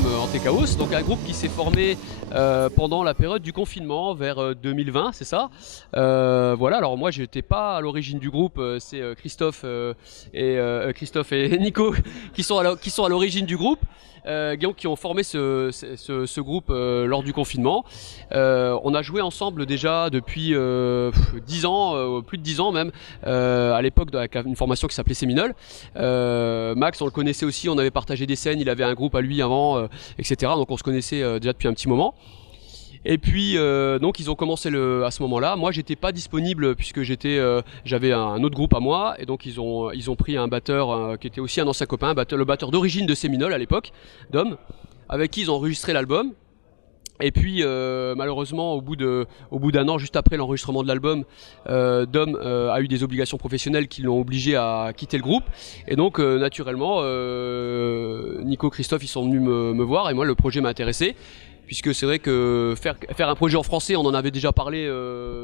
sommes Antéchaos, donc un groupe qui s'est formé pendant la période du confinement vers 2020, c'est ça. Voilà, alors moi j'étais pas à l'origine du groupe, c'est Christophe et Nico qui sont à l'origine du groupe. Qui ont formé ce groupe lors du confinement. On a joué ensemble déjà depuis 10 ans, plus de 10 ans même, à l'époque avec une formation qui s'appelait Séminole. Max, on le connaissait aussi, on avait partagé des scènes, il avait un groupe à lui avant, etc. Donc on se connaissait déjà depuis un petit moment. Et puis donc ils ont commencé à ce moment-là. Moi j'étais pas disponible puisque j'avais un autre groupe à moi et donc ils ont pris un batteur qui était aussi un ancien copain, le batteur d'origine de Séminole à l'époque, Dom, avec qui ils ont enregistré l'album. Et puis malheureusement au bout d'un an, juste après l'enregistrement de l'album, Dom a eu des obligations professionnelles qui l'ont obligé à quitter le groupe. Et donc naturellement, Nico, Christophe, ils sont venus me voir et moi le projet m'a intéressé. Puisque c'est vrai que faire un projet en français, on en avait déjà parlé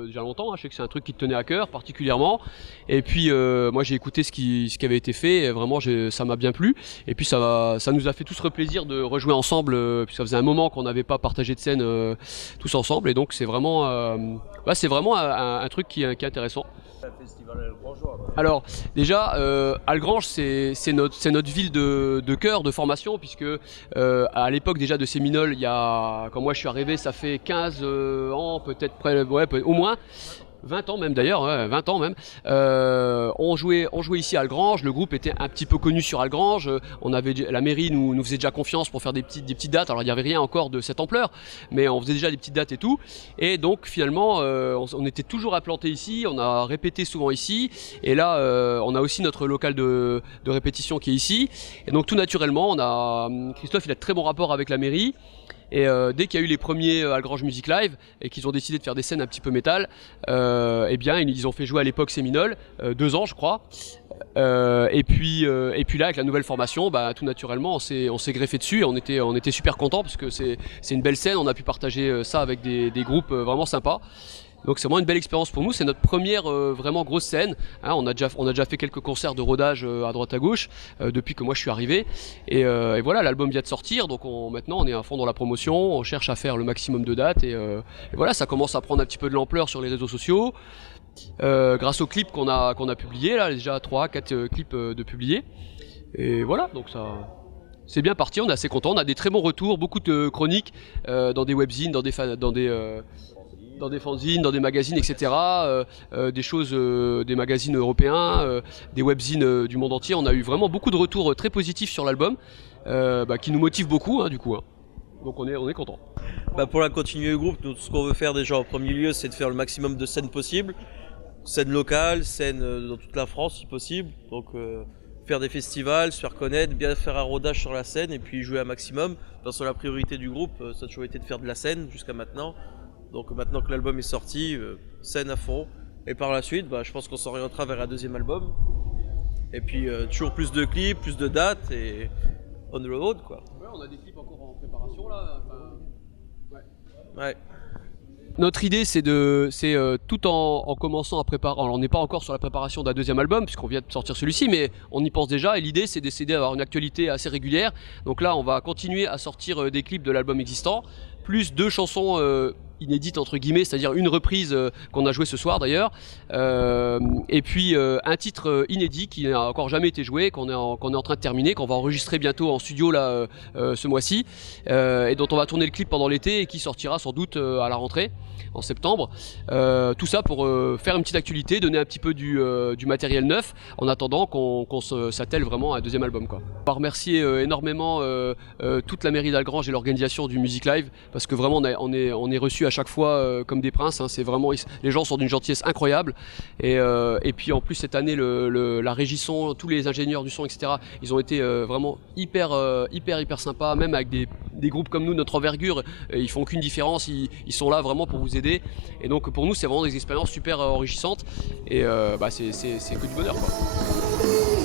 déjà longtemps, hein. Je sais que c'est un truc qui te tenait à cœur particulièrement. Et puis moi j'ai écouté ce qui avait été fait, et vraiment ça m'a bien plu. Et puis ça nous a fait tous plaisir de rejouer ensemble, puisque ça faisait un moment qu'on n'avait pas partagé de scène tous ensemble. Et donc c'est vraiment un truc qui est intéressant. Alors déjà, Algrange c'est notre ville de cœur, de formation, puisque à l'époque déjà de Séminole, quand moi je suis arrivé, ça fait 15 ans peut-être, au moins 20 ans même d'ailleurs, ouais, 20 ans même. On jouait ici à Algrange, le groupe était un petit peu connu sur Algrange, la mairie nous faisait déjà confiance pour faire des petites dates, alors il n'y avait rien encore de cette ampleur, mais on faisait déjà des petites dates et tout, et donc finalement on était toujours implanté ici, on a répété souvent ici, et là on a aussi notre local de répétition qui est ici, et donc tout naturellement Christophe il a de très bon rapport avec la mairie. Et dès qu'il y a eu les premiers Algrange Music Live et qu'ils ont décidé de faire des scènes un petit peu métal, eh bien ils ont fait jouer à l'époque Séminole, 2 ans je crois. Et puis là avec la nouvelle formation, tout naturellement on s'est greffé dessus et on était super contents parce que c'est une belle scène, on a pu partager ça avec des groupes vraiment sympas. Donc c'est vraiment une belle expérience pour nous, c'est notre première vraiment grosse scène, hein, on a déjà fait quelques concerts de rodage à droite à gauche depuis que moi je suis arrivé, et voilà, l'album vient de sortir, donc maintenant on est à fond dans la promotion, on cherche à faire le maximum de dates, et voilà, ça commence à prendre un petit peu de l'ampleur sur les réseaux sociaux, grâce aux clips qu'on a publiés, là déjà 3-4 clips de publiés, et voilà, donc ça... C'est bien parti, on est assez content, on a des très bons retours, beaucoup de chroniques dans des webzines, dans des fanzines, dans des magazines, etc. Des magazines européens, des webzines du monde entier. On a eu vraiment beaucoup de retours très positifs sur l'album, qui nous motivent beaucoup, hein, du coup. Hein. Donc on est content. Pour la continuité du groupe, nous, ce qu'on veut faire déjà en premier lieu, c'est de faire le maximum de scènes possibles. Scènes locales, scènes dans toute la France si possible. Donc faire des festivals, se faire connaître, bien faire un rodage sur la scène et puis jouer un maximum. Parce que la priorité du groupe, ça a toujours été de faire de la scène jusqu'à maintenant. Donc maintenant que l'album est sorti, scène à fond. Et par la suite, je pense qu'on s'orientera vers un deuxième album. Et puis toujours plus de clips, plus de dates et on the road quoi. Ouais, on a des clips encore en préparation là. Ouais. Notre idée c'est tout en commençant à préparer, alors on n'est pas encore sur la préparation d'un deuxième album puisqu'on vient de sortir celui-ci, mais on y pense déjà, et l'idée c'est d'essayer d'avoir une actualité assez régulière. Donc là on va continuer à sortir des clips de l'album existant, plus 2 chansons inédite entre guillemets, c'est-à-dire une reprise qu'on a jouée ce soir d'ailleurs, et puis un titre inédit qui n'a encore jamais été joué, qu'on est en train de terminer, qu'on va enregistrer bientôt en studio là ce mois-ci, et dont on va tourner le clip pendant l'été et qui sortira sans doute à la rentrée en septembre. Tout ça pour faire une petite actualité, donner un petit peu du matériel neuf en attendant qu'on s'attelle vraiment à un deuxième album, quoi. On va remercier énormément toute la mairie d'Algrange et l'organisation du Music Live, parce que vraiment on est reçus à chaque fois comme des princes, hein. C'est vraiment, les gens sont d'une gentillesse incroyable, et puis en plus cette année la régie son, tous les ingénieurs du son, etc., ils ont été vraiment hyper sympas, même avec des groupes comme nous, notre envergure, ils font aucune différence, ils sont là vraiment pour vous aider, et donc pour nous c'est vraiment des expériences super enrichissantes, et c'est que du bonheur, quoi.